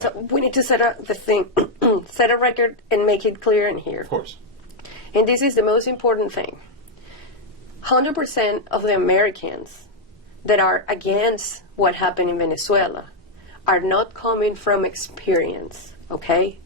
So we need to set a record and make it clear in here. Of course. And this is the most important thing. 100% of the Americans that are against what happened in Venezuela are not coming from experience, okay?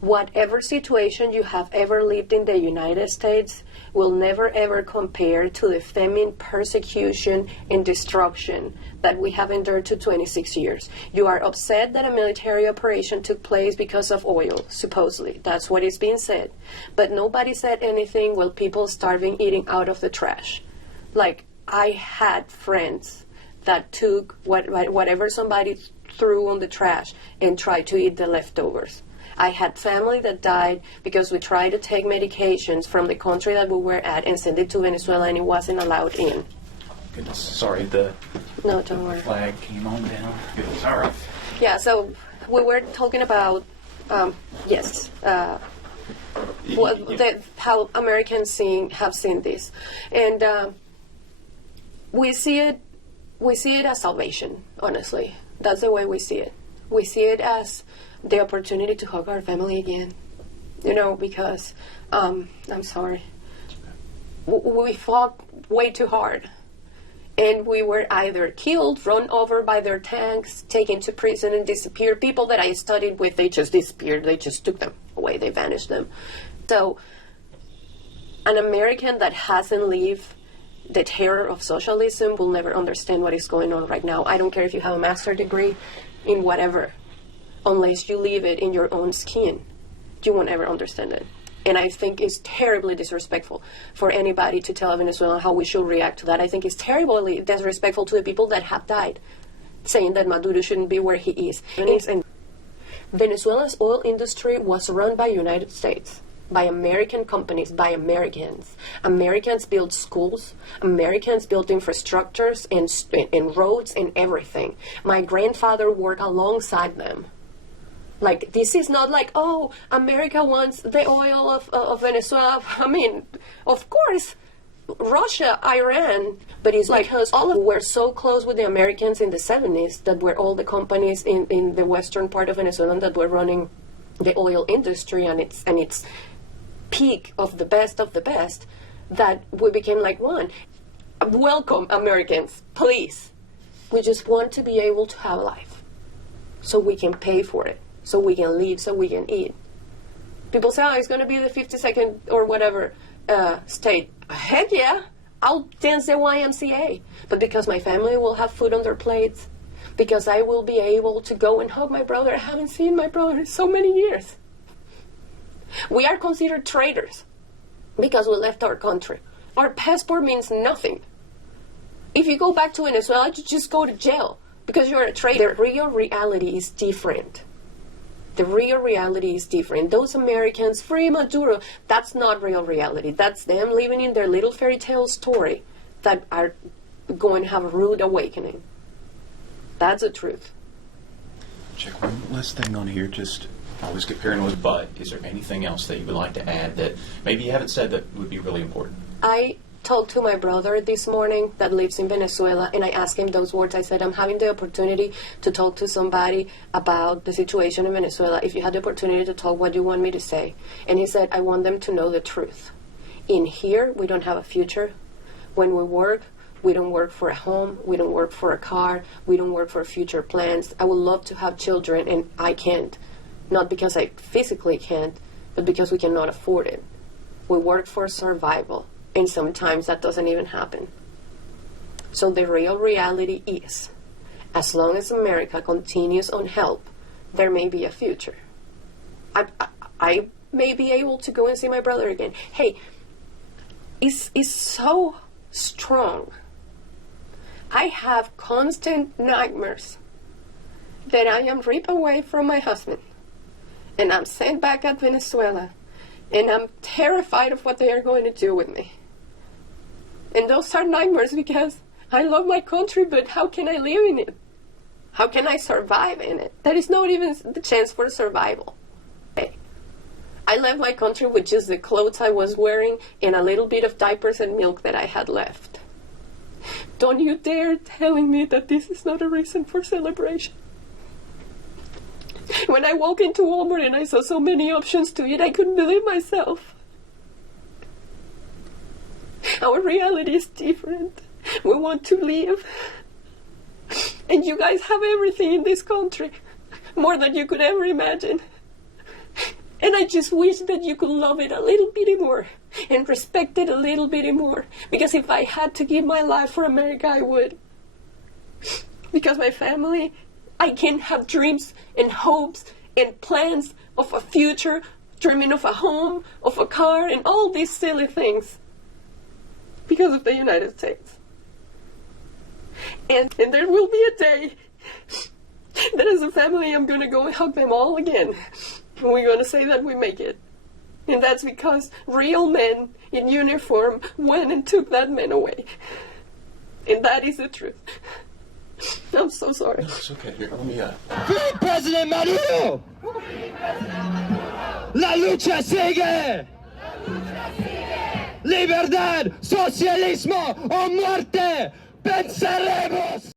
Whatever situation you have ever lived in the United States will never ever compare to the famine, persecution, and destruction that we have endured to 26 years. You are upset that a military operation took place because of oil, supposedly. That's what is being said. But nobody said anything while people starving, eating out of the trash. Like, I had friends that took whatever somebody threw on the trash and tried to eat the leftovers. I had family that died because we tried to take medications from the country that we were at and send it to Venezuela, and it wasn't allowed in. Goodness, sorry, the Don't worry. flag came on down. Goodness, all right. Yeah, so we were talking about, how Americans have seen this. And we see it as salvation, honestly. That's the way we see it. We see it as the opportunity to hug our family again, because I'm sorry, we fought way too hard, and we were either killed, run over by their tanks, taken to prison and disappeared. People that I studied with, they just disappeared. They just took them away. They vanished them. So an American that hasn't lived the terror of socialism will never understand what is going on right now. I don't care if you have a master's degree in whatever. Unless you live it in your own skin, you won't ever understand it. And I think it's terribly disrespectful for anybody to tell Venezuela how we should react to that. I think it's terribly disrespectful to the people that have died, saying that Maduro shouldn't be where he is. And Venezuela's oil industry was run by United States, by American companies, by Americans. Americans built schools, Americans built infrastructures and roads and everything. My grandfather worked alongside them. Like, this is not like, oh, America wants the oil of Venezuela. I mean, of course, Russia, Iran, but it's like because all of were so close with the Americans in the 70s that were all the companies in the western part of Venezuela that were running the oil industry and its peak of the best, that we became like one. Welcome, Americans, please. We just want to be able to have a life so we can pay for it. So we can live, so we can eat. People say, oh, it's going to be the 52nd or whatever state. Heck yeah, I'll dance the YMCA. But because my family will have food on their plates, because I will be able to go and hug my brother. I haven't seen my brother in so many years. We are considered traitors because we left our country. Our passport means nothing. If you go back to Venezuela, you just go to jail because you're a traitor. The real reality is different. The real reality is different. Those Americans, free Maduro, that's not real reality. That's them living in their little fairy tale story that are going to have a rude awakening. That's the truth. Check one last thing on here. Just always get paranoid, but is there anything else that you would like to add that maybe you haven't said that would be really important? I talked to my brother this morning that lives in Venezuela, and I asked him those words. I said, I'm having the opportunity to talk to somebody about the situation in Venezuela. If you had the opportunity to talk, what do you want me to say? And he said, I want them to know the truth. In here, we don't have a future. When we work, we don't work for a home. We don't work for a car. We don't work for future plans. I would love to have children, and I can't. Not because I physically can't, but because we cannot afford it. We work for survival. And sometimes that doesn't even happen. So the real reality is, as long as America continues on help, there may be a future. I may be able to go and see my brother again. Hey, it's so strong. I have constant nightmares that I am ripped away from my husband, and I'm sent back at Venezuela, and I'm terrified of what they are going to do with me. And those are nightmares because I love my country, but how can I live in it? How can I survive in it? That is not even the chance for survival. I left my country with just the clothes I was wearing and a little bit of diapers and milk that I had left. Don't you dare telling me that this is not a reason for celebration. when I walked into Walmart and I saw so many options to eat, I couldn't believe myself. Our reality is different. We want to live. And you guys have everything in this country, more than you could ever imagine. And I just wish that you could love it a little bit more and respect it a little bit more. Because if I had to give my life for America, I would. Because my family, I can have dreams and hopes and plans of a future, dreaming of a home, of a car, and all these silly things. Because of the United States. And there will be a day that as a family I'm going to go and hug them all again. And we're going to say that we make it. And that's because real men in uniform went and took that man away. And that is the truth. I'm so sorry. No, it's okay. Here, let me, Free President Maduro! La lucha sigue! Libertad, socialismo o muerte, venceremos!